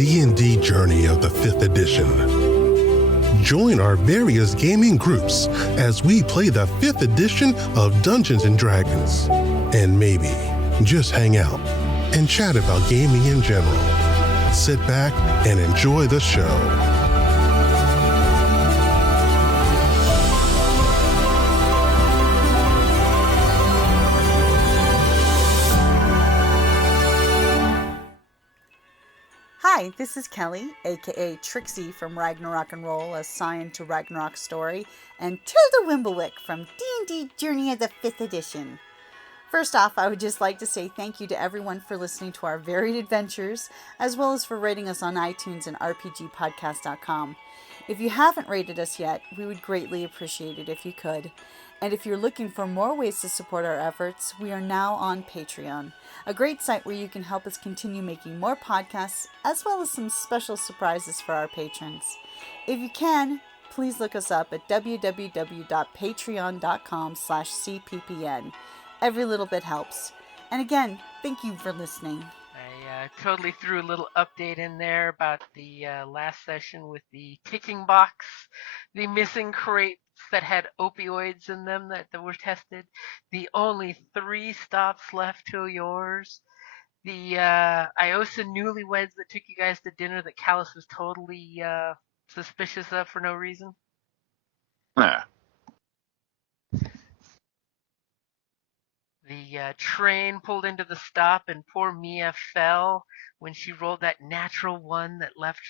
D&D journey of the 5th edition. Join our various gaming groups as we play the 5th edition of Dungeons & Dragons. And maybe just hang out and chat about gaming in general. Sit back and enjoy the show. Hi, this is Kelly, aka Trixie from Ragnarok and Roll, assigned to Ragnarok Story, and Tilda Wimblewick from D&D Journey of the 5th Edition. First off, I would just like to say thank you to everyone for listening to our varied adventures, as well as for rating us on iTunes and rpgpodcast.com. If you haven't rated us yet, we would greatly appreciate it if you could. And if you're looking for more ways to support our efforts, we are now on Patreon, a great site where you can help us continue making more podcasts, as well as some special surprises for our patrons. If you can, please look us up at www.patreon.com/cppn. Every little bit helps. And again, thank you for listening. I totally threw a little update in there about the last session with the ticking box, the missing crates that had opioids in them that were tested, the only 3 stops left till yours, the Iosan newlyweds that took you guys to dinner that Callus was totally suspicious of for no reason. Nah. The train pulled into the stop and poor Mia fell when she rolled that natural 1 that left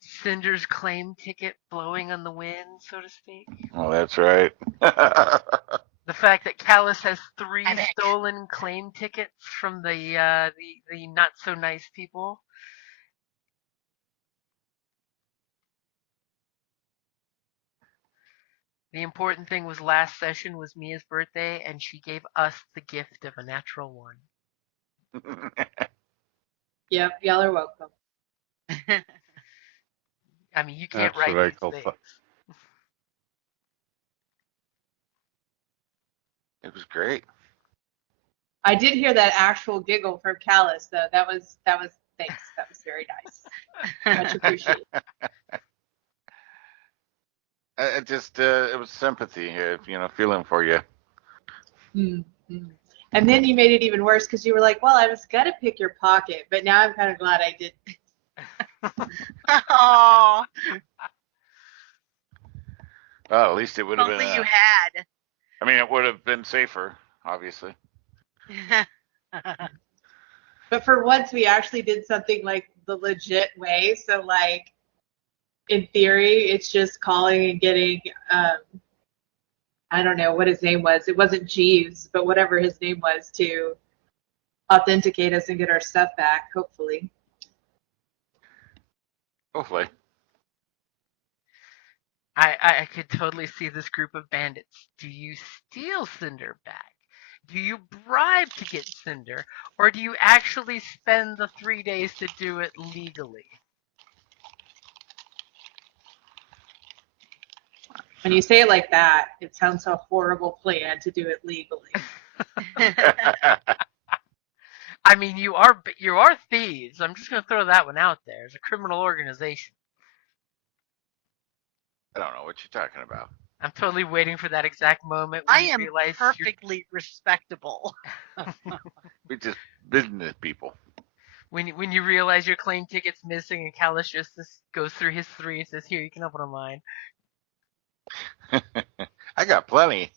Cinder's claim ticket blowing on the wind, so to speak. Oh, that's right. The fact that Callus has 3 stolen claim tickets from the not so nice people. The important thing was last session was Mia's birthday, and she gave us the gift of a natural 1. Yep, y'all are welcome. I mean, you can't That's write what I these call things. It was great. I did hear that actual giggle from Callus, though. That was thanks. That was very nice. Much appreciated. It just it was sympathy, feeling for you. Mm-hmm. And then you made it even worse because you were like, "Well, I was gonna pick your pocket, but now I'm kind of glad I did." Oh, Well, at least it would have been. only you had. I mean, it would have been safer, obviously. But for once, we actually did something like the legit way. So, like, in theory, it's just calling and getting, I don't know what his name was. It wasn't Jeeves, but whatever his name was, to authenticate us and get our stuff back, hopefully. Hopefully. I could totally see this group of bandits. Do you steal Cinder back? Do you bribe to get Cinder? Or do you actually spend the 3 days to do it legally? When you say it like that, it sounds a horrible plan to do it legally. I mean, you are thieves. I'm just going to throw that one out there. It's a criminal organization. I don't know what you're talking about. I'm totally waiting for that exact moment when I you am realize perfectly respectable. We just business people. when you realize your claim ticket's missing and Callus just goes through his 3 and says, "Here, you can have one of mine." I got plenty.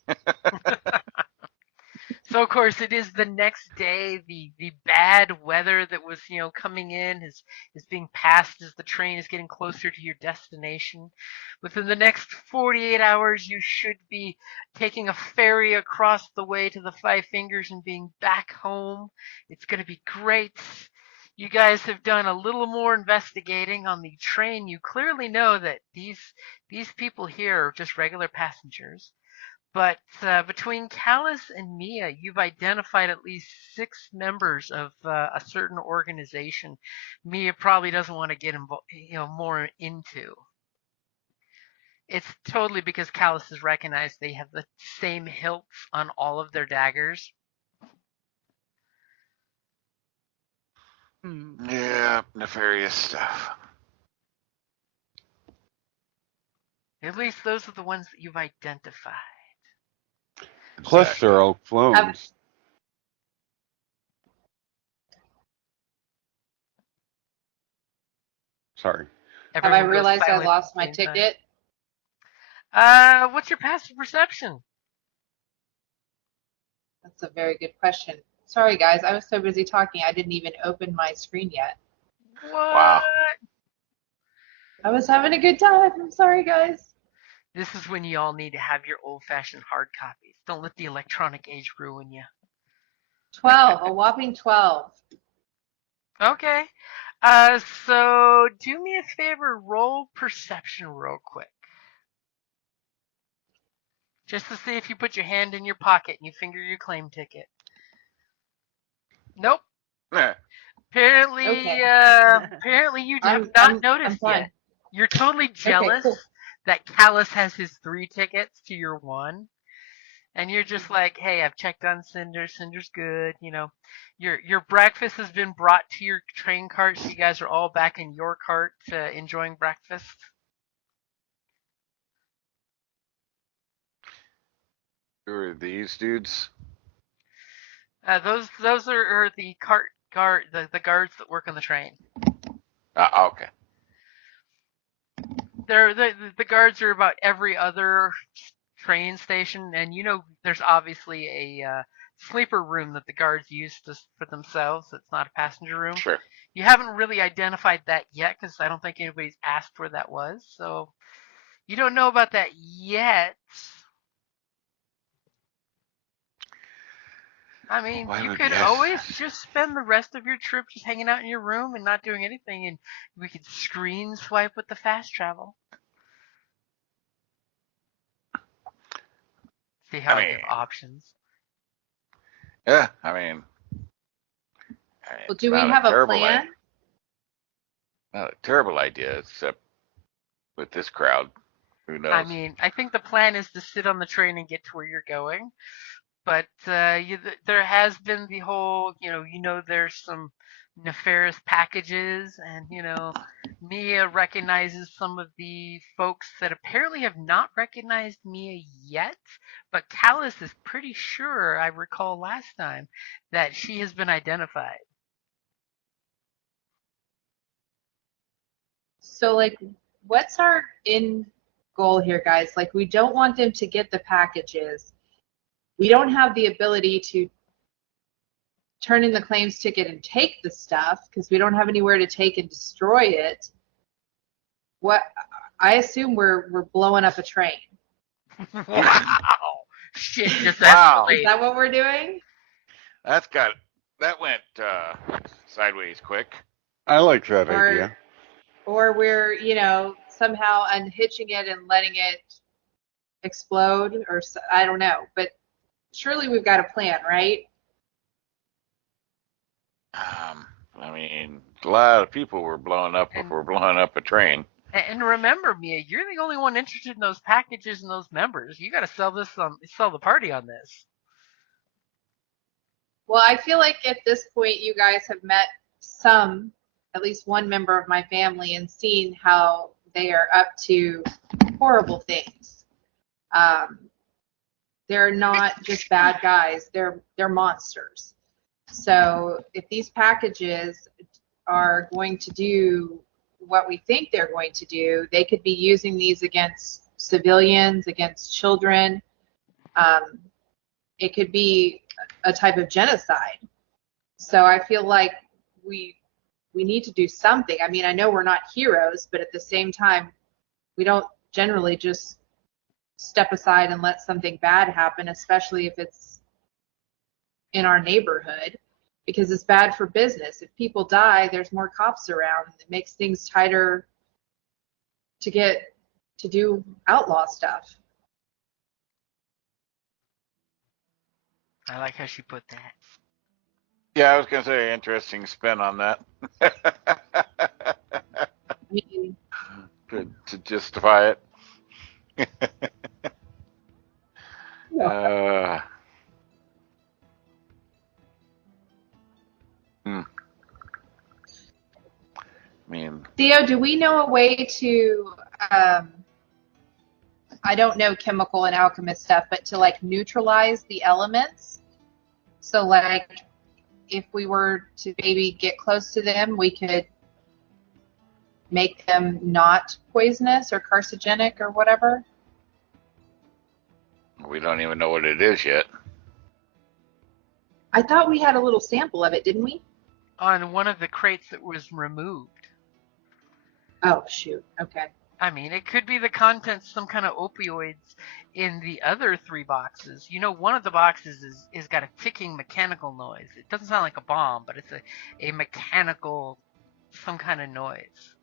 So of course it is the next day. The bad weather that was coming in is being passed as the train is getting closer to your destination. Within the next 48 hours, you should be taking a ferry across the way to the Five Fingers and being back home. It's going to be great. You guys have done a little more investigating on the train. You clearly know that these people here are just regular passengers. But between Callus and Mia, you've identified at least 6 members of a certain organization Mia probably doesn't want to get more into. It's totally because Callus has recognized they have the same hilts on all of their daggers. Yeah, nefarious stuff. At least those are the ones that you've identified. Plus, Exactly. they're all clones. Sorry. Have I Everyone goes realized I silent at lost the my same time. ticket? What's your passive perception? That's a very good question. Sorry, guys. I was so busy talking, I didn't even open my screen yet. What? Wow. I was having a good time. I'm sorry, guys. This is when you all need to have your old-fashioned hard copies. Don't let the electronic age ruin you. 12, a whopping 12. Okay. So do me a favor, roll perception real quick. Just to see if you put your hand in your pocket and you finger your claim ticket. Nope. Apparently, Okay. apparently you have not noticed I'm fine. yet. You're totally jealous cool. that Callus has his 3 tickets to your 1. And you're just like, hey, I've checked on Cinder. Cinder's good. You know, your breakfast has been brought to your train cart, so you guys are all back in your cart enjoying breakfast. Who are these dudes? Those are the the guards that work on the train. Okay. They're the guards are about every other train station, and you know there's obviously a sleeper room that the guards use for themselves. It's not a passenger room. Sure. You haven't really identified that yet because I don't think anybody's asked where that was. So you don't know about that yet. I mean, Why you would could you ask always that? just spend the rest of your trip just hanging out in your room and not doing anything, and we could screen swipe with the fast travel. See how I give options. Yeah, I mean, Well, it's do we not have a terrible plan? not a terrible idea, except with this crowd. Who knows? I mean, I think the plan is to sit on the train and get to where you're going. But there has been the whole, there's some nefarious packages, and Mia recognizes some of the folks that apparently have not recognized Mia yet. But Callus is pretty sure, I recall last time, that she has been identified. So, like, what's our end goal here, guys? Like, we don't want them to get the packages. We don't have the ability to turn in the claims ticket and take the stuff because we don't have anywhere to take and destroy it. What I assume we're blowing up a train. Wow! Shit just Wow. Is escalated. that what we're doing? That went sideways quick. I like that idea. Or we're, somehow unhitching it and letting it explode, or I don't know. But surely we've got a plan, right? I mean, a lot of people were blowing up before blowing up a train. And remember, Mia, you're the only one interested in those packages and those members. You got to sell the party on this. Well, I feel like at this point you guys have met at least one member of my family and seen how they are up to horrible things. They're not just bad guys, they're monsters. So if these packages are going to do what we think they're going to do, they could be using these against civilians, against children. It could be a type of genocide. So I feel like we need to do something. I mean, I know we're not heroes, but at the same time, we don't generally just step aside and let something bad happen, especially if it's in our neighborhood, because it's bad for business. If people die, there's more cops around. It makes things tighter to do outlaw stuff. I like how she put that. Yeah, I was gonna say interesting spin on that. I mean, to justify it. Theo, do we know a way to, I don't know chemical and alchemist stuff, but to like neutralize the elements? So like if we were to maybe get close to them, we could make them not poisonous or carcinogenic or whatever? We don't even know what it is yet. I thought we had a little sample of it, didn't we? On one of the crates that was removed. Oh, shoot. Okay. I mean, it could be the contents, some kind of opioids in the other 3 boxes. You know, one of the boxes is got a ticking mechanical noise. It doesn't sound like a bomb, but it's a mechanical, some kind of noise.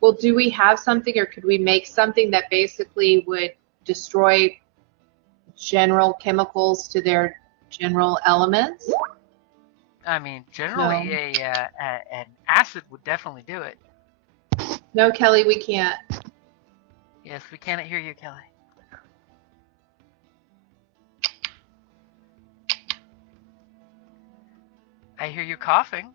Well, do we have something, or could we make something that basically would destroy general chemicals to their general elements? I mean, generally an acid would definitely do it. No, Kelly, we can't. Yes, we cannot hear you, Kelly. I hear you coughing.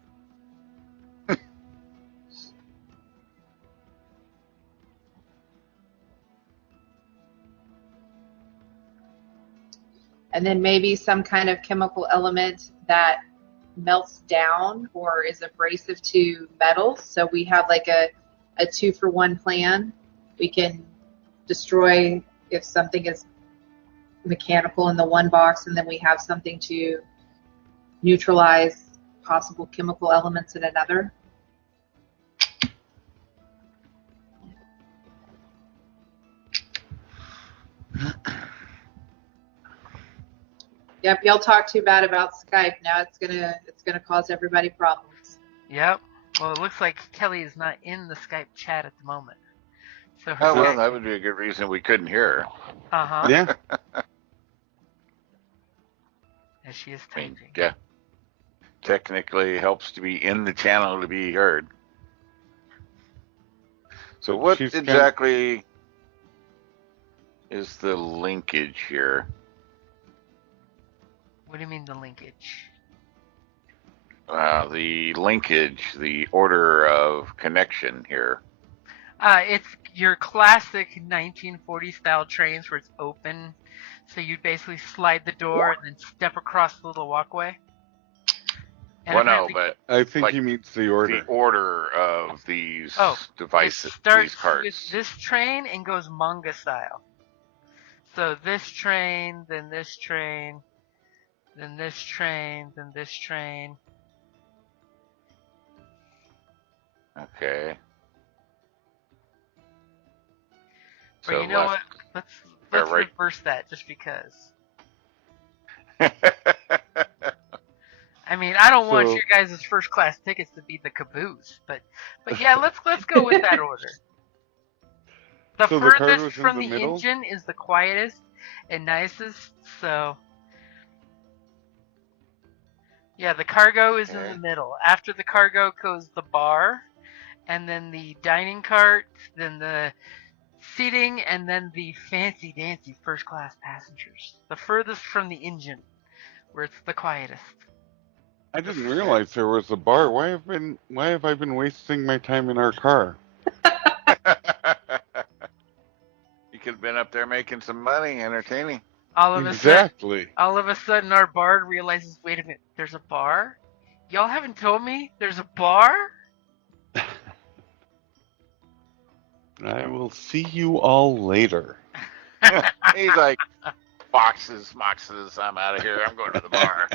And then maybe some kind of chemical element that melts down or is abrasive to metals. So we have like a 2-for-1 plan. We can destroy if something is mechanical in the one box, and then we have something to neutralize possible chemical elements in another. Yep, y'all talk too bad about Skype. Now it's gonna cause everybody problems. Yep. Well, it looks like Kelly is not in the Skype chat at the moment. So her Oh, well, that would be a good reason we couldn't hear her. Uh-huh. Yeah. As she is I mean, typing. yeah. Technically helps to be in the channel to be heard. So what She's exactly is the linkage here? What do you mean the linkage? The linkage, the order of connection here. It's your classic 1940 style trains where it's open. So you'd basically slide the door and then step across the little walkway. And Well, no, but I think like he means the order. the order of these devices, it starts these carts. with this train and goes manga style. So this train, then this train, then this train, then this train. Okay. Or you know what? Let's right. reverse that just because. I mean, I don't want your guys' first class tickets to be the caboose, but yeah, let's go with that order. The So the car furthest goes in from the the middle? engine is the quietest and nicest, so yeah, the cargo is in the middle. After the cargo goes the bar, and then the dining cart, then the seating, and then the fancy dancy first class passengers. The furthest from the engine, where it's the quietest. I didn't realize there was a bar. Why have I been wasting my time in our car? You could have been up there making some money, entertaining. All of a sudden, our bard realizes, wait a minute, there's a bar? Y'all haven't told me there's a bar? I will see you all later. He's like, boxes, I'm out of here. I'm going to the bar.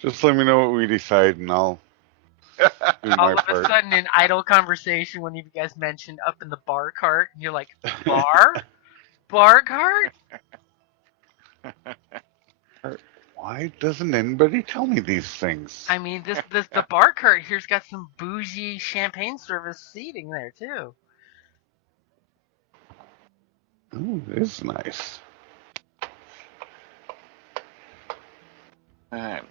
Just let me know what we decide, and I'll do my All of a part. sudden, in idle conversation, one of you guys mentioned up in the bar cart, and you're like, bar? Bar cart? Why doesn't anybody tell me these things? I mean, the bar cart here's got some bougie champagne service seating there, too. Oh, it is nice. All right.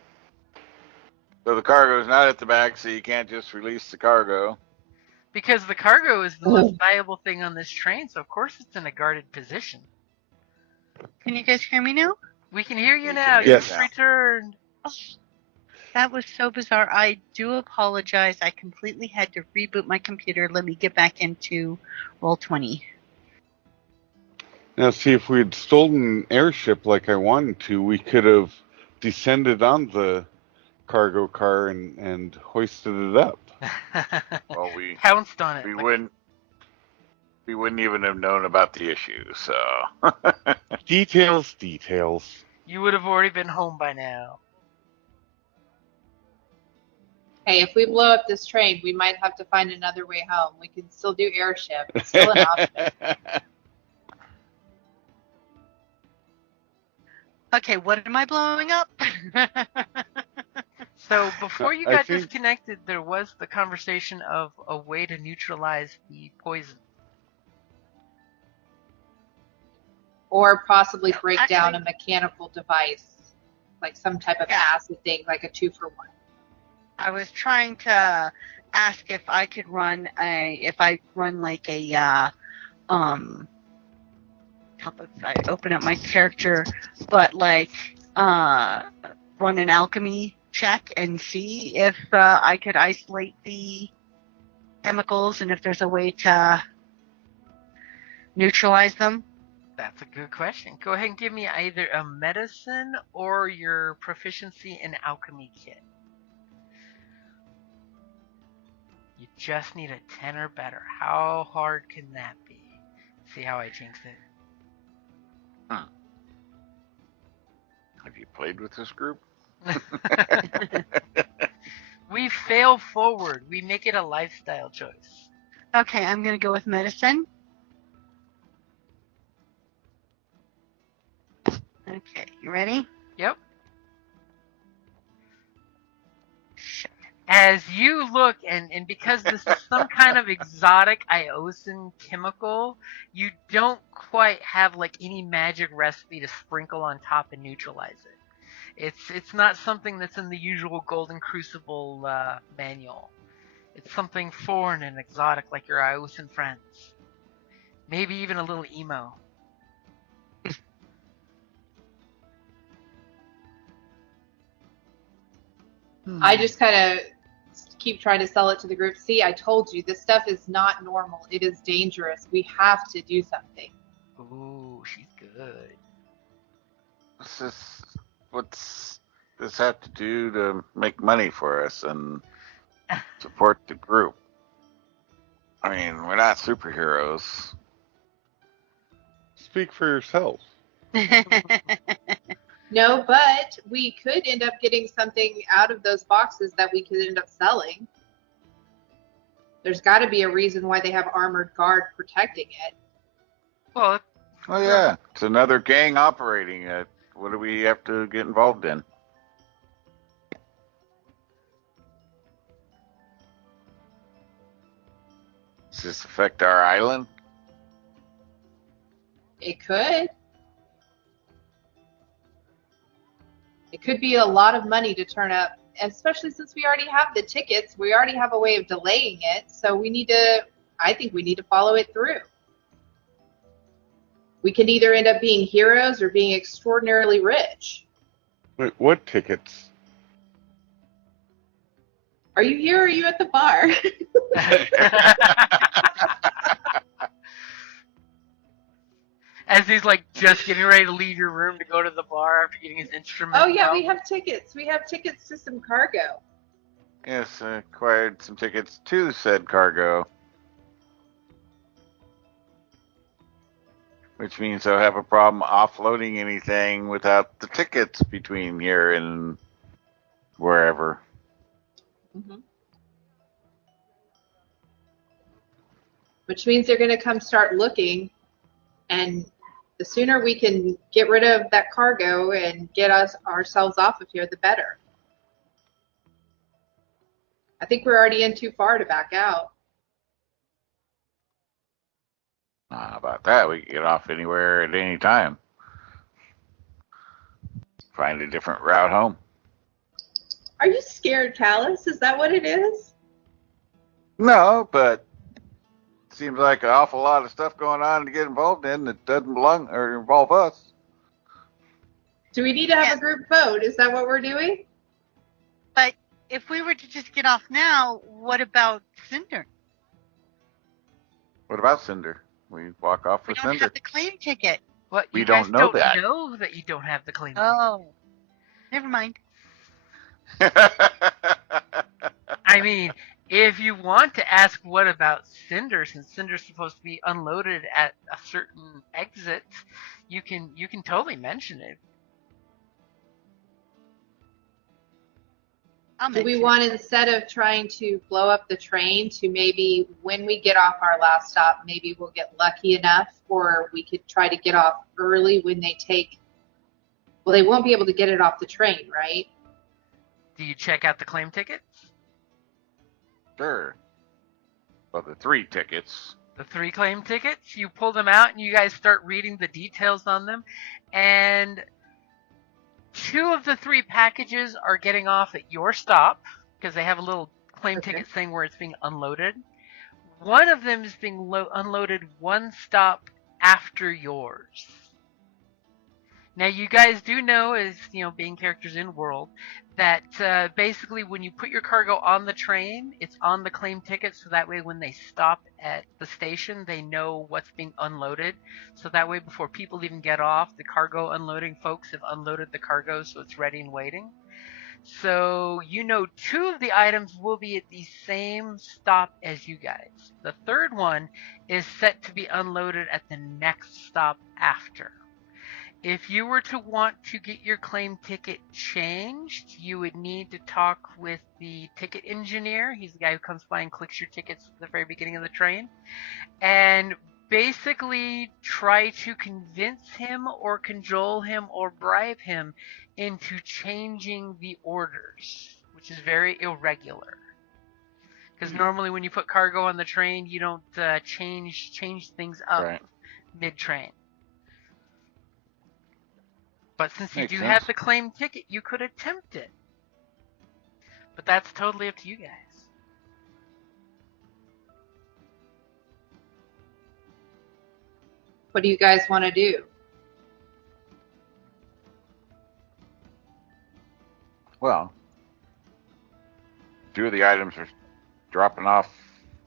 So the cargo's not at the back, so you can't just release the cargo. Because the cargo is the most valuable thing on this train, so of course it's in a guarded position. Can you guys hear me now? We can hear you We now. can hear You've you now. returned. That was so bizarre. I do apologize. I completely had to reboot my computer. Let me get back into Roll20. Now, see, if we had stolen an airship like I wanted to, we could have descended on the cargo car and hoisted it up. Well, we Pounced on it. we like- wouldn't even have known about the issue. So Details. You would have already been home by now. Hey, if we blow up this train, we might have to find another way home. We can still do airship. It's still an option. Okay, what am I blowing up? So before you I got think- disconnected, there was the conversation of a way to neutralize the poison. Or possibly break down a Actually- mechanical device, like some type of Yeah. acid thing, like a 2-for-1. I was trying to ask if I could run like a help if I open up my character, but like run an alchemy check and see if I could isolate the chemicals and if there's a way to neutralize them. That's a good question. Go ahead and give me either a medicine or your proficiency in alchemy kit. You just need a 10 or better. How hard can that be? See how I jinx it. have you played with this group? We fail forward. We make it a lifestyle choice. Okay, I'm gonna go with medicine. Okay, you ready? Yep. Shit. As you look, and because this is some kind of exotic Iosan chemical, you don't quite have like any magic recipe to sprinkle on top and neutralize it. It's not something that's in the usual Golden Crucible manual. It's something foreign and exotic like your Iosan friends. Maybe even a little emo. I just kind of keep trying to sell it to the group. See, I told you, this stuff is not normal. It is dangerous. We have to do something. Ooh, she's good. What's this have to do to make money for us and support the group? I mean, we're not superheroes. Speak for yourself. No, but we could end up getting something out of those boxes that we could end up selling. There's got to be a reason why they have armored guard protecting it. Well, Oh yeah, it's another gang operating. What do we have to get involved in? Does this affect our island? It could. It could be a lot of money to turn up, especially since we already have the tickets. We already have a way of delaying it, so I think we need to follow it through. We can either end up being heroes or being extraordinarily rich. Wait, what tickets? Are you here or are you at the bar? as he's like just getting ready to leave your room to go to the bar after getting his instrument. Oh yeah, out. we have tickets. We have tickets to some cargo. Yes, I acquired some tickets to said cargo. Which means I'll have a problem offloading anything without the tickets between here and wherever. Mm-hmm. Which means they're going to come start looking, and the sooner we can get rid of that cargo and get ourselves off of here, the better. I think we're already in too far to back out. How about that? We can get off anywhere at any time. Find a different route home. Are you scared, Callus? Is that what it is? No, but it seems like an awful lot of stuff going on to get involved in that doesn't belong or involve us. Do we need to have a group vote? Is that what we're doing? But if we were to just get off now, what about Cinder? What about Cinder? We walk off We with don't Cinder. have the claim ticket. What, We you guys don't know that. know that you don't have the claim. Oh, never mind. I mean, if you want to ask what about Cinder, since Cinder's supposed to be unloaded at a certain exit, you can totally mention it. I'll Do we mention want, instead of trying to blow up the train, to maybe when we get off our last stop, maybe we'll get lucky enough, or we could try to get off early when they take, well, they won't be able to get it off the train, right? Do you check out the claim tickets? Sure. Well, the 3 tickets. The 3 claim tickets, you pull them out and you guys start reading the details on them, and 2 of the 3 packages are getting off at your stop because they have a little claim ticket thing where it's being unloaded. One of them is being unloaded 1 stop after yours. Now, you guys do know, as being characters in world, that basically when you put your cargo on the train, it's on the claim ticket, so that way when they stop at the station, they know what's being unloaded. So that way before people even get off, the cargo unloading folks have unloaded the cargo, so it's ready and waiting. So 2 of the items will be at the same stop as you guys. The third one is set to be unloaded at the next stop after. If you were to want to get your claim ticket changed, you would need to talk with the ticket engineer. He's the guy who comes by and clicks your tickets at the very beginning of the train. And basically try to convince him or cajole him or bribe him into changing the orders, which is very irregular. Because normally when you put cargo on the train, you don't change things up mid-train. But since you do have the claim ticket, you could attempt it. But that's totally up to you guys. What do you guys want to do? Well, 2 of the items are dropping off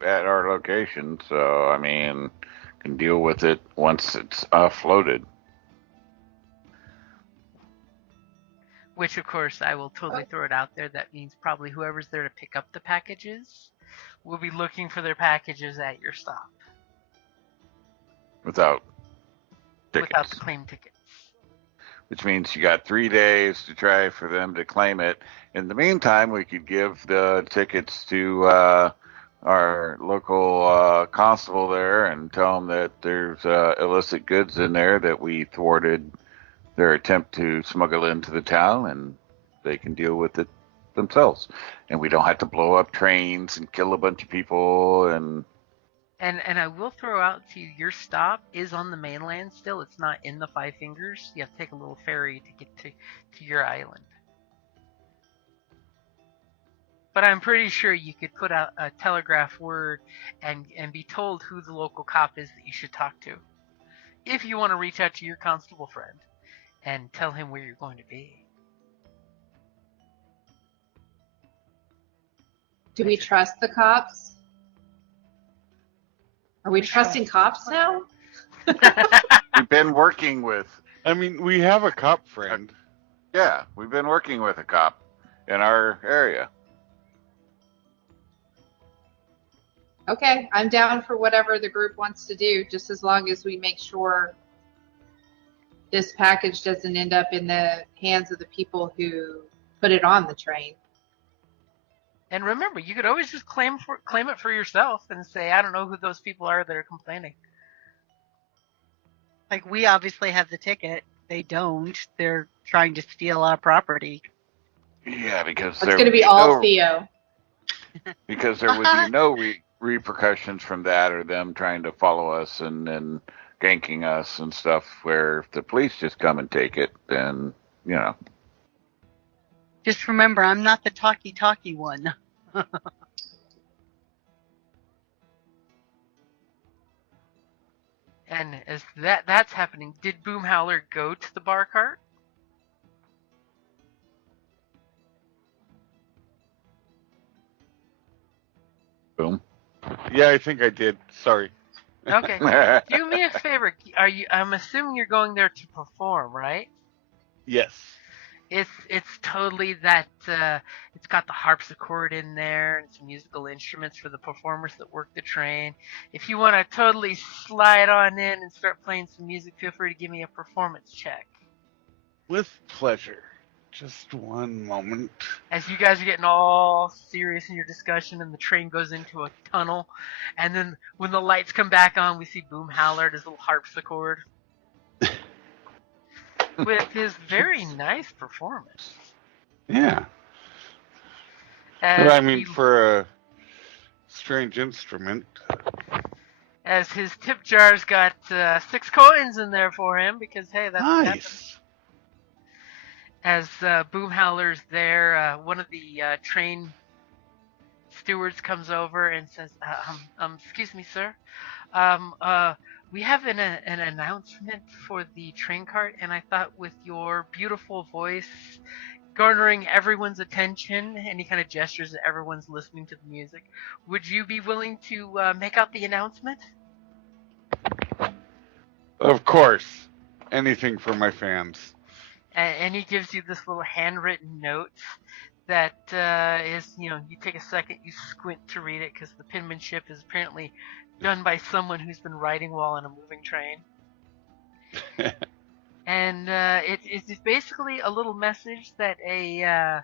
at our location, so I mean, can deal with it once it's offloaded. Which, of course, I will totally throw it out there. That means probably whoever's there to pick up the packages will be looking for their packages at your stop. Without tickets. Without the claim tickets. Which means you got 3 days to try for them to claim it. In the meantime, we could give the tickets to our local constable there and tell them that there's illicit goods in there that we thwarted their attempt to smuggle into the town, and they can deal with it themselves. And we don't have to blow up trains and kill a bunch of people. And I will throw out to you, your stop is on the mainland still. It's not in the Five Fingers. You have to take a little ferry to get to your island. But I'm pretty sure you could put out a telegraph word and be told who the local cop is that you should talk to. If you want to reach out to your constable friend and tell him where you're going to be. Do we trust the cops? Are we trusting cops now? we've been working with... I mean, we have a cop friend. Yeah, we've been working with a cop in our area. Okay, I'm down for whatever the group wants to do, just as long as we make sure this package doesn't end up in the hands of the people who put it on the train. And remember, you could always just claim it for yourself and say, I don't know who those people are that are complaining. Like, we obviously have the ticket. They don't. They're trying to steal our property. Yeah, because it's going to be all Theo. Because there would be no repercussions from that, or them trying to follow us and ganking us and stuff, where if the police just come and take it, then, Just remember, I'm not the talky one. And as that's happening, did Boomhowler go to the bar cart? Boom. Yeah, I think I did. Sorry. Okay. Do me a favor. I'm assuming you're going there to perform, right? Yes. It's totally that. It's got the harpsichord in there and some musical instruments for the performers that work the train. If you want to totally slide on in and start playing some music, feel free to give me a performance check. With pleasure. Just one moment. As you guys are getting all serious in your discussion, and the train goes into a tunnel, and then when the lights come back on, we see Boom Howler at his little harpsichord with his very nice performance. Yeah. As I mean, he- for a strange instrument. as his tip jar's got 6 coins in there for him, because hey, that's what happens. Nice. As Boom Howler's there, one of the train stewards comes over and says, excuse me, sir. We have an announcement for the train cart, and I thought with your beautiful voice garnering everyone's attention, and he kind of gestures that everyone's listening to the music, would you be willing to make out the announcement? Of course. Anything for my fans. And he gives you this little handwritten note that is, you take a second, you squint to read it because the penmanship is apparently done by someone who's been riding while on a moving train. And it's basically a little message that a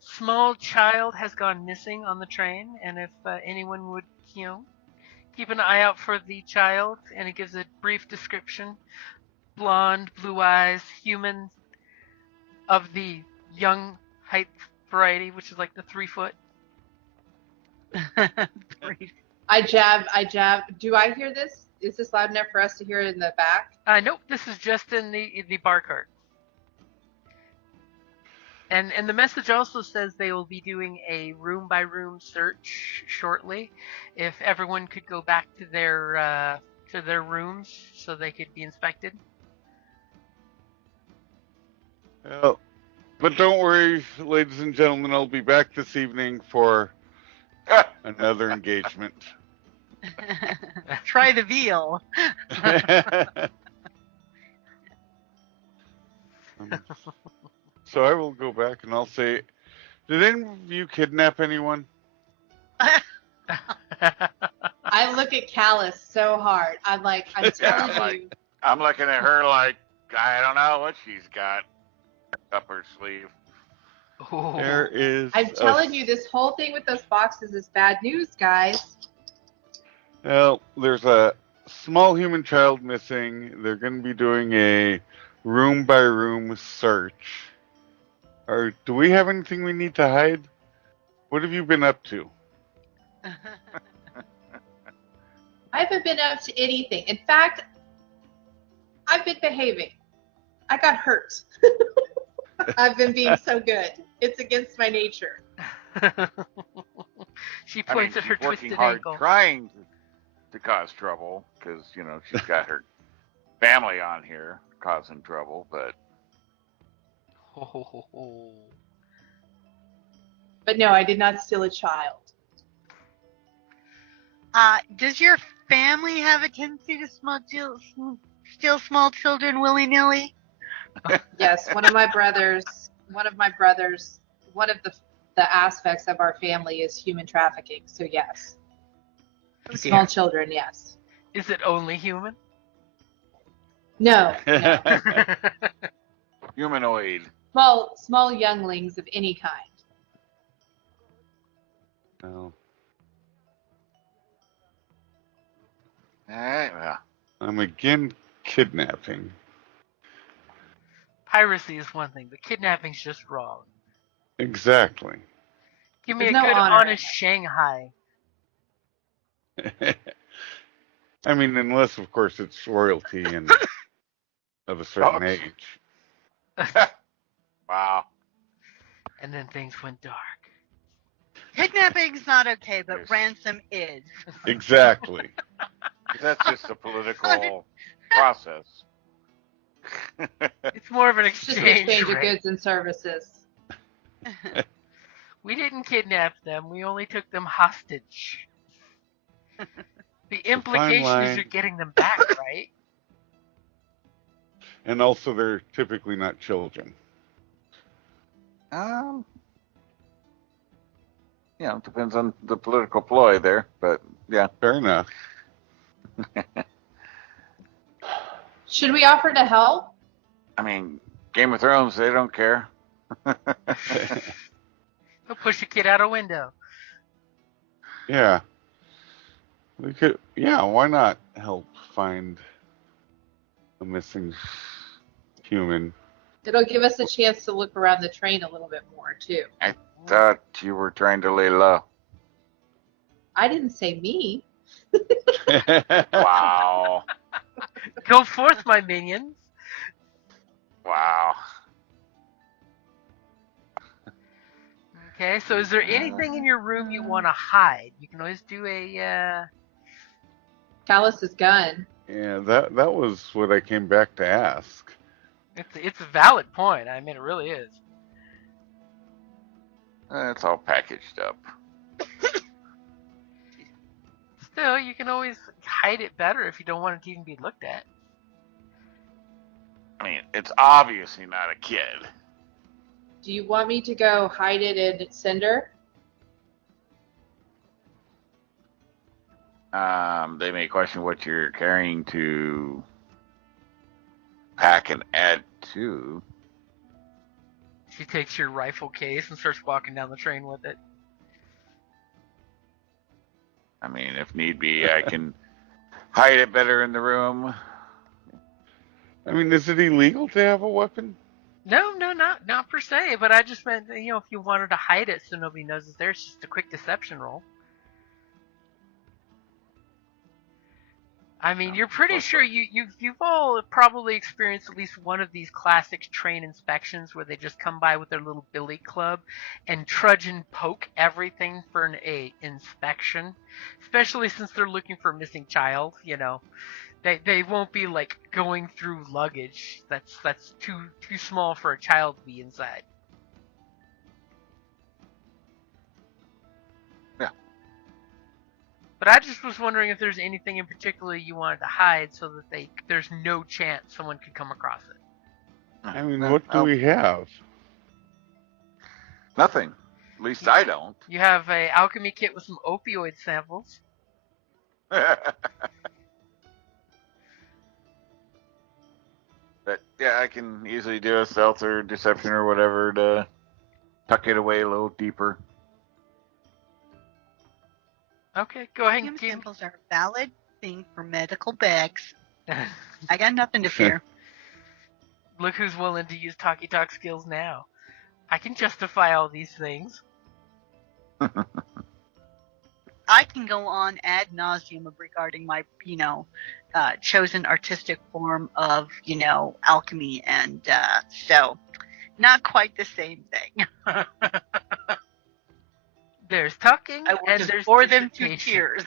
small child has gone missing on the train, and if anyone would, keep an eye out for the child, and it gives a brief description. Blonde, blue eyes, human, of the young height variety, which is like the 3 foot. I jab. Do I hear this? Is this loud enough for us to hear it in the back? Nope, this is just in the bar cart. And the message also says they will be doing a room by room search shortly. If everyone could go back to their rooms so they could be inspected. Well, but don't worry, ladies and gentlemen, I'll be back this evening for another engagement. Try the veal. So I will go back and I'll say, did any of you kidnap anyone? I look at Callus so hard. I'm telling you. I'm looking at her like, I don't know what she's got up her sleeve. Oh. There is. I'm telling you, this whole thing with those boxes is bad news, guys. Well, there's a small human child missing. They're going to be doing a room by room search. Or do we have anything we need to hide? What have you been up to? I haven't been up to anything. In fact, I've been behaving. I got hurt. I've been being so good. It's against my nature. She points at her she's working twisted hard ankle. trying to cause trouble because, she's got her family on here causing trouble, but But no, I did not steal a child. Does your family have a tendency to steal small children willy-nilly? Yes, one of the aspects of our family is human trafficking. So yes, small children, yes. Is it only human? No, humanoid. small younglings of any kind. No. All right, well. I'm again kidnapping. Piracy is one thing, but kidnapping's just wrong. Exactly. Give me There's a no good, honor. honest Shanghai. I mean, unless, of course, it's royalty and of a certain age. Wow. And then things went dark. Kidnapping's not okay, but Yes. ransom is. Exactly. That's just a political process. It's more of an It's just exchange exchange of rate. goods and services. We didn't kidnap them. We only took them hostage. The implication is line. you're getting them back, right? And also, they're typically not children. Depends on the political ploy there, but yeah. Fair enough. Should we offer to help? I mean, Game of Thrones, they don't care. They'll push a kid out a window. Yeah. We could. Yeah, why not help find a missing human? It'll give us a chance to look around the train a little bit more, too. I thought you were trying to lay low. I didn't say me. Wow. Go forth, my minions. Wow. Okay, so is there anything in your room you want to hide? You can always do a. Callus's gun. Yeah, that was what I came back to ask. It's a valid point. I mean, it really is. It's all packaged up. Still, you can always hide it better if you don't want it to even be looked at. I mean, it's obviously not a kid. Do you want me to go hide it in Cinder? They may question what you're carrying to pack and add to. She takes your rifle case and starts walking down the train with it. I mean, if need be, I can hide it better in the room. I mean, is it illegal to have a weapon? No, not per se. But I just meant, if you wanted to hide it so nobody knows it's there, it's just a quick deception roll. I mean, you're pretty sure you've all probably experienced at least one of these classic train inspections where they just come by with their little billy club and trudge and poke everything for an inspection. Especially since they're looking for a missing child, They won't be like going through luggage that's too small for a child to be inside. Yeah. But I just was wondering if there's anything in particular you wanted to hide so that there's no chance someone could come across it. I mean, what do we have? Nothing. At least I don't. You have a alchemy kit with some opioid samples. But yeah, I can easily do a stealth or deception or whatever to tuck it away a little deeper. Okay, go ahead and Vacuum give. samples are a valid thing for medical bags. I got nothing to fear. Look who's willing to use talkie talk skills now. I can justify all these things. I can go on ad nauseum regarding my, chosen artistic form of, alchemy, and so not quite the same thing. There's tucking I will and just there's bore them to dissertation. tears.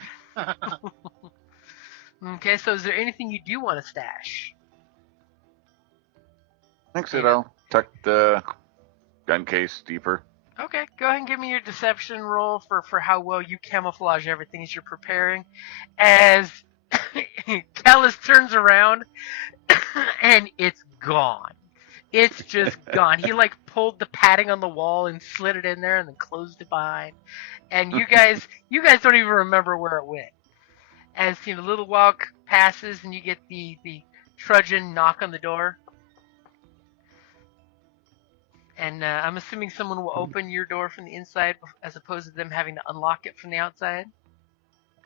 Okay, so is there anything you do want to stash? Thanks, I'll tuck the gun case deeper. Okay, go ahead and give me your deception roll for how well you camouflage everything as you're preparing. As Callus turns around and it's gone. It's just gone. He pulled the padding on the wall and slid it in there and then closed it behind. And you guys don't even remember where it went. As a little while passes and you get the trudgeon knock on the door. And I'm assuming someone will open your door from the inside as opposed to them having to unlock it from the outside.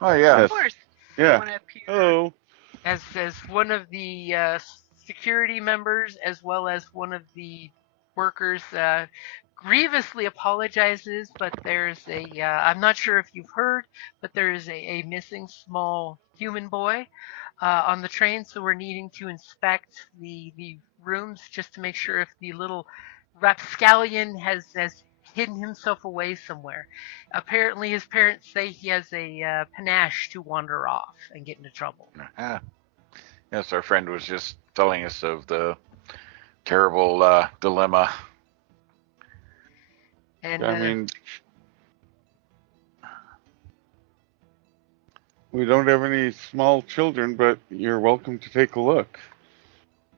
Oh yeah. Of course. Yeah. Wanna appear- Hello. As one of the security members, as well as one of the workers, grievously apologizes, but there's I'm not sure if you've heard, but there is a missing small human boy on the train, so we're needing to inspect the rooms just to make sure if the little rapscallion has hidden himself away somewhere. Apparently his parents say he has a panache to wander off and get into trouble. Yes, our friend was just telling us of the terrible dilemma. And I mean, We don't have any small children, but you're welcome to take a look.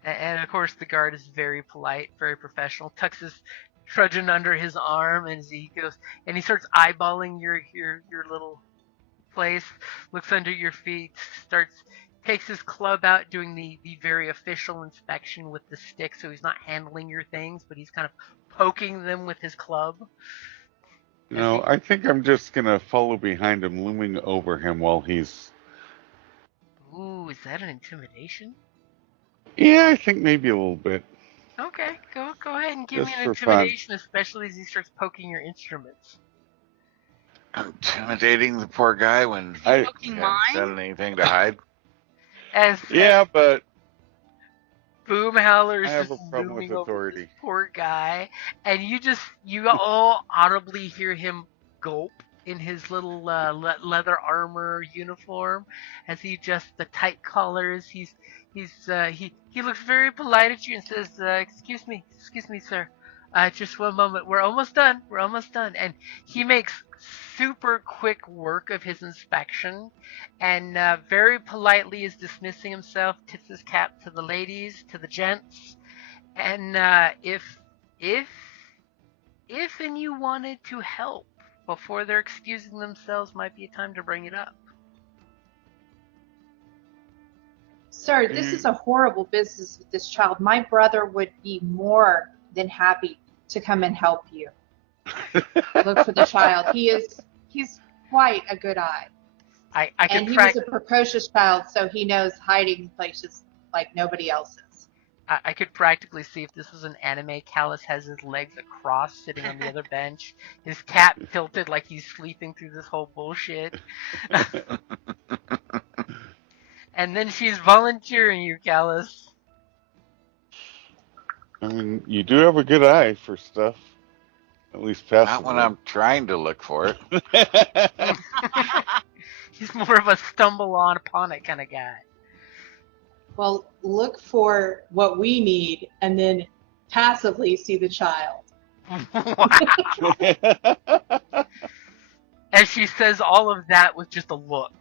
And of course, the guard is very polite, very professional. Tucks his trudging under his arm, and he goes and he starts eyeballing your little place. Looks under your feet, takes his club out, doing the very official inspection with the stick. So he's not handling your things, but he's kind of poking them with his club. No, I think I'm just gonna follow behind him, looming over him while he's. Ooh, is that an intimidation? Yeah, I think maybe a little bit. Okay, go ahead and give Just me an for fun. intimidation, especially as he starts poking your instruments. Intimidating the poor guy when I- Poking he mine? hasn't done anything to hide. Yeah, but Boom Howler is I have just a problem with looming over authority. this poor guy, and you all audibly hear him gulp in his little leather armor uniform as he adjusts the tight collars. He looks very polite at you and says, excuse me, sir. Just one moment. We're almost done. And he makes super quick work of his inspection and very politely is dismissing himself, tips his cap to the ladies, to the gents, and if and you wanted to help before they're excusing themselves, might be a time to bring it up. Sir, this is a horrible business with this child. My brother would be more than happy to come and help you. Look for the child. He's quite a good eye. I And could he was a precocious child, so he knows hiding places like nobody else's. I could practically see if this was an anime. Callus has his legs across, sitting on the other bench, his cap tilted like he's sleeping through this whole bullshit. And then she's volunteering you, Callus. I mean, you do have a good eye for stuff. At least passively. Not when I'm trying to look for it. He's more of a stumble upon it kind of guy. Well, look for what we need and then passively see the child. Wow. As she says all of that with just a look.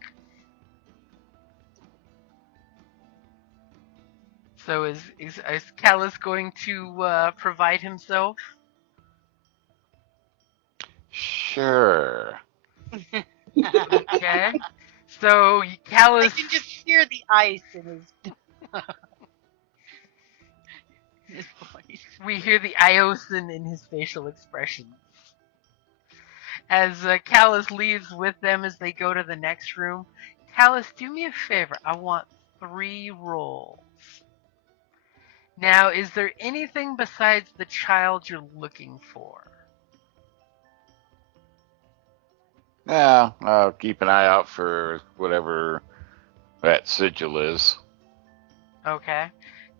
So is Callus going to provide himself? Sure. Okay. So Callus. I can just hear the ice in his voice. We hear the Iosan in his facial expressions. As Callus leaves with them as they go to the next room. Callus, do me a favor. I want 3 rolls. Now, is there anything besides the child you're looking for? Yeah, I'll keep an eye out for whatever that sigil is. Okay.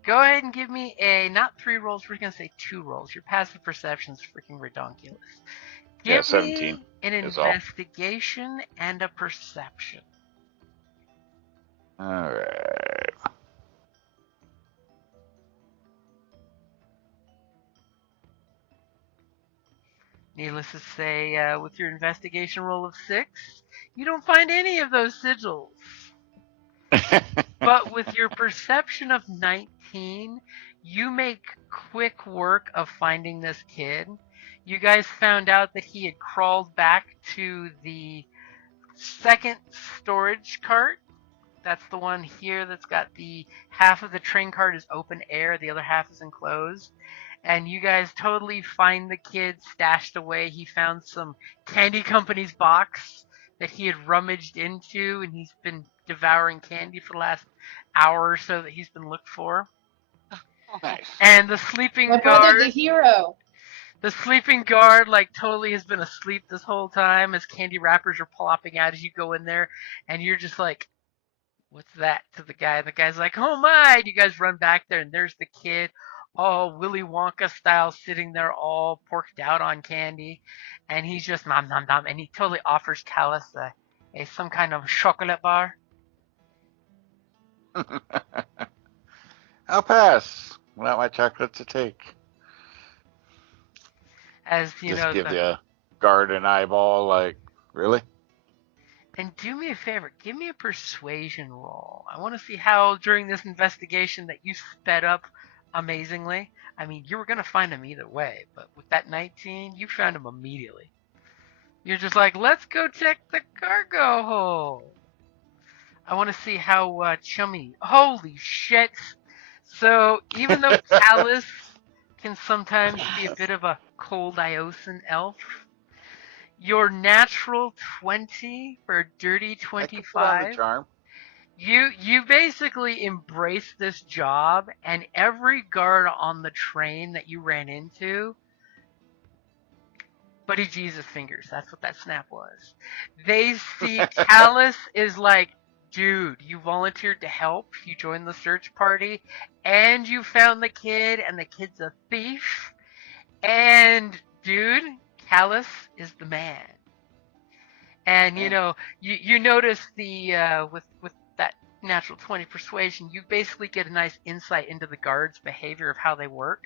Go ahead and give me not 3 rolls, we're going to say 2 rolls. Your passive perception's freaking redonkulous. Yeah, Give 17 me an is all. investigation and a perception. Alright. Needless to say, with your investigation roll of 6, you don't find any of those sigils. But with your perception of 19, you make quick work of finding this kid. You guys found out that he had crawled back to the second storage cart. That's the one here that's got the half of the train cart is open air, the other half is enclosed. And you guys totally find the kid stashed away. He found some candy company's box that he had rummaged into, and he's been devouring candy for the last hour or so that he's been looked for. Nice. And the sleeping My brother, guard, the hero. the sleeping guard, like totally has been asleep this whole time as candy wrappers are plopping out as you go in there, and you're just like, "What's that?" to the guy. And the guy's like, "Oh my!" And you guys run back there, and there's the kid, all Willy Wonka style, sitting there all porked out on candy, and he's just nom nom nom, and he totally offers Callus some kind of chocolate bar. I'll pass. Not my chocolate to take. As you Just know, give the guard an eyeball, like, really? And do me a favor, give me a persuasion roll. I want to see how during this investigation that you sped up amazingly. I mean, you were going to find him either way, but with that 19, you found him immediately. You're just like, let's go check the cargo hold. I want to see how chummy. Holy shit. So, even though Callus can sometimes be a bit of a cold Iosan elf, your natural 20 for a dirty I could put on the 25. charm. You basically embrace this job, and every guard on the train that you ran into, buddy Jesus fingers. That's what that snap was. They see Callus is like, dude, you volunteered to help. You joined the search party, and you found the kid, and the kid's a thief. And dude, Callus is the man. And you know, you notice the with that natural 20 persuasion, you basically get a nice insight into the guards' behavior of how they work.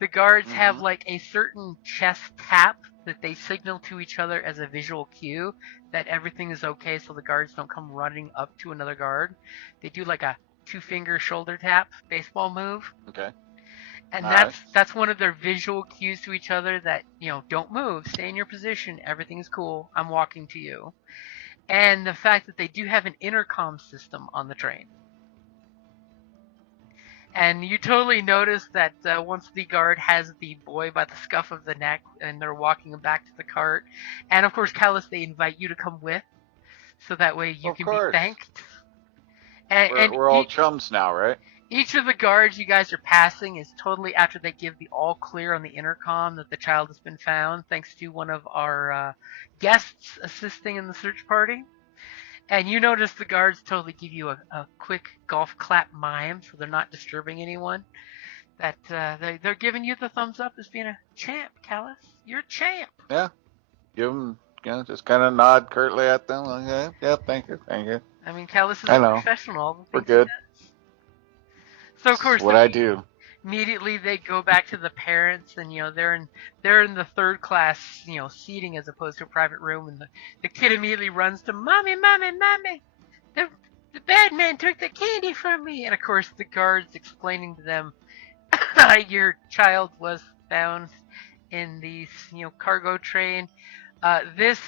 The guards have like a certain chest tap that they signal to each other as a visual cue that everything is okay, so the guards don't come running up to another guard. They do like a 2-finger shoulder tap baseball move. Okay. And All right. that's one of their visual cues to each other that, you know, don't move, stay in your position, everything's cool, I'm walking to you. And the fact that they do have an intercom system on the train. And you totally notice that once the guard has the boy by the scuff of the neck and they're walking him back to the cart. And of course, Callus, they invite you to come with, so that way you can be thanked. And we're all chums now, right? each of the guards you guys are passing is totally after they give the all clear on the intercom that the child has been found, thanks to one of our guests assisting in the search party. And you notice the guards totally give you a quick golf clap mime, so they're not disturbing anyone. That they're giving you the thumbs up as being a champ, Callus. You're a champ. Yeah. Give them, just kind of nod curtly at them. Okay. Yeah, thank you. I mean, Callus is I a know. professional. We're good. So of course, what I do. Immediately they go back to the parents, and you know they're in the third class, you know, seating as opposed to a private room, and the kid immediately runs to mommy, the bad man took the candy from me, and of course the guards explaining to them, your child was found in the cargo train. This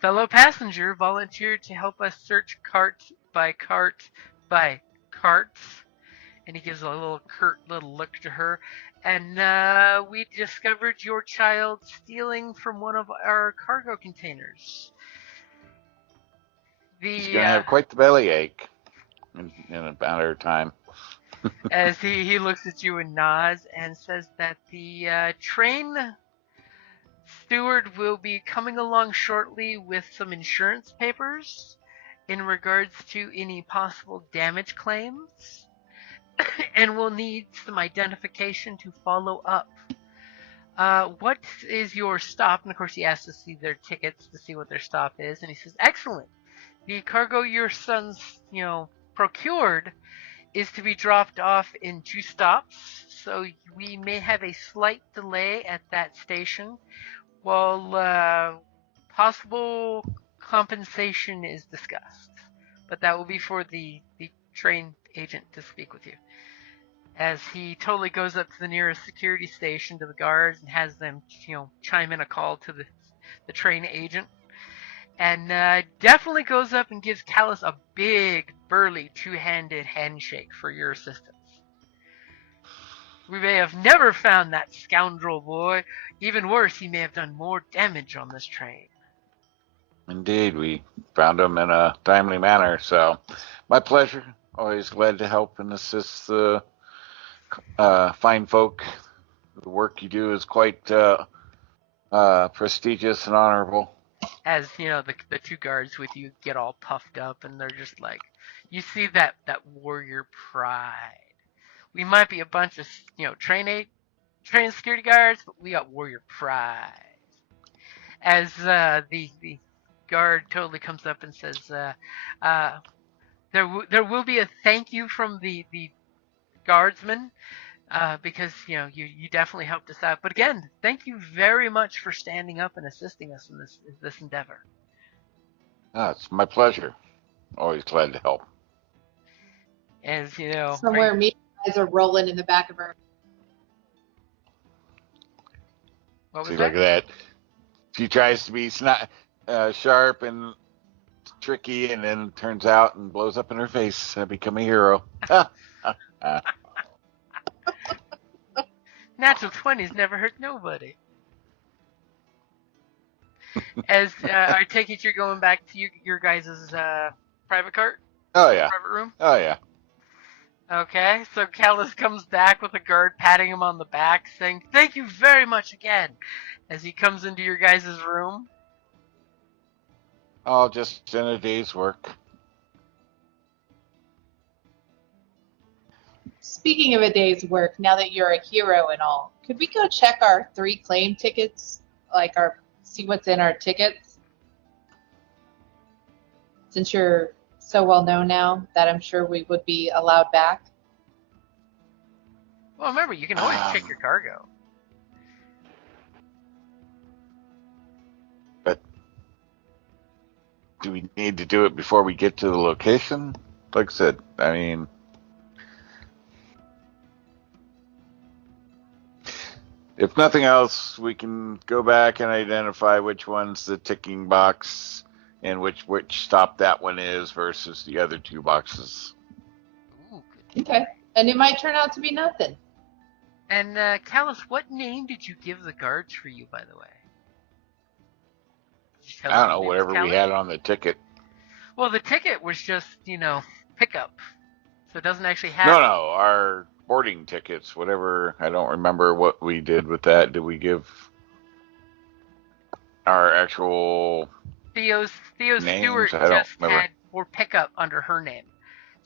fellow passenger volunteered to help us search cart by cart by carts. And he gives a little curt little look to her. And we discovered your child stealing from one of our cargo containers. He's going to have quite the bellyache in a matter of time. As he looks at you and nods and says that the train steward will be coming along shortly with some insurance papers in regards to any possible damage claims. And we'll need some identification to follow up. What is your stop? And of course he asks to see their tickets to see what their stop is. And he says, excellent. The cargo your son's, procured is to be dropped off in 2 stops. So we may have a slight delay at that station while possible compensation is discussed. But that will be for the train agent to speak with you. As he totally goes up to the nearest security station to the guards and has them, chime in a call to the train agent. And definitely goes up and gives Callus a big, burly, 2-handed handshake for your assistance. We may have never found that scoundrel boy. Even worse, he may have done more damage on this train. Indeed, we found him in a timely manner, so my pleasure. Always glad to help and assist the fine folk. The work you do is quite prestigious and honorable. As the 2 guards with you get all puffed up, and they're just like, you see that warrior pride. We might be a bunch of train security guards, but we got warrior pride. As the guard totally comes up and says, there will be a thank you from the guardsmen, because you definitely helped us out. But again, thank you very much for standing up and assisting us in this endeavor. It's my pleasure. Always glad to help. As you know, Somewhere me eyes are rolling in the back of her. what was See, that? look at that. She tries to be sharp and tricky, and then turns out and blows up in her face. I become a hero. Natural 20s never hurt nobody. As I take it, you're going back to your guys' private cart, Oh yeah. private room. Oh yeah. Okay, so Callus comes back with a guard patting him on the back, saying, "Thank you very much again," as he comes into your guys' room. Oh, just in a day's work. Speaking of a day's work, now that you're a hero and all, could we go check our 3 claim tickets? See what's in our tickets? Since you're so well known now that I'm sure we would be allowed back. Well, remember, you can always check your cargo. But do we need to do it before we get to the location? Like I said, I mean, if nothing else, we can go back and identify which one's the ticking box and which stop that one is versus the other 2 boxes. Ooh, good. Okay. And it might turn out to be nothing. And Callus, what name did you give the guards for you, by the way? Did you tell I don't them know, your name was whatever we Callus? had on the ticket. Well, the ticket was just, pickup. So it doesn't actually have... No, our boarding tickets, whatever. I don't remember what we did with that. Did we give our actual Theo names? Stewart I don't just remember. had for pickup under her name.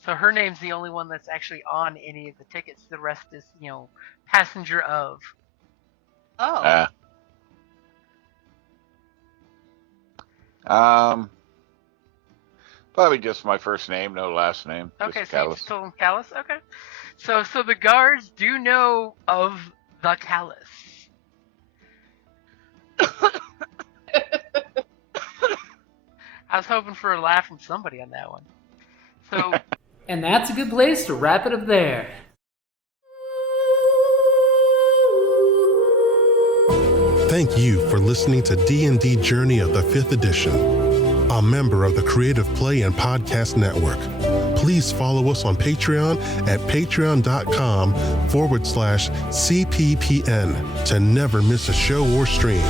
So her name's the only one that's actually on any of the tickets. The rest is, passenger of. Oh. Probably just my first name, no last name. Okay, Just so you Callus. just told him Callus? Okay. So the guards do know of the Callus. I was hoping for a laugh from somebody on that one. So, And that's a good place to wrap it up there. Thank you for listening to D&D Journey of the 5th Edition, a member of the Creative Play and Podcast Network. Please follow us on Patreon at patreon.com/CPPN to never miss a show or stream.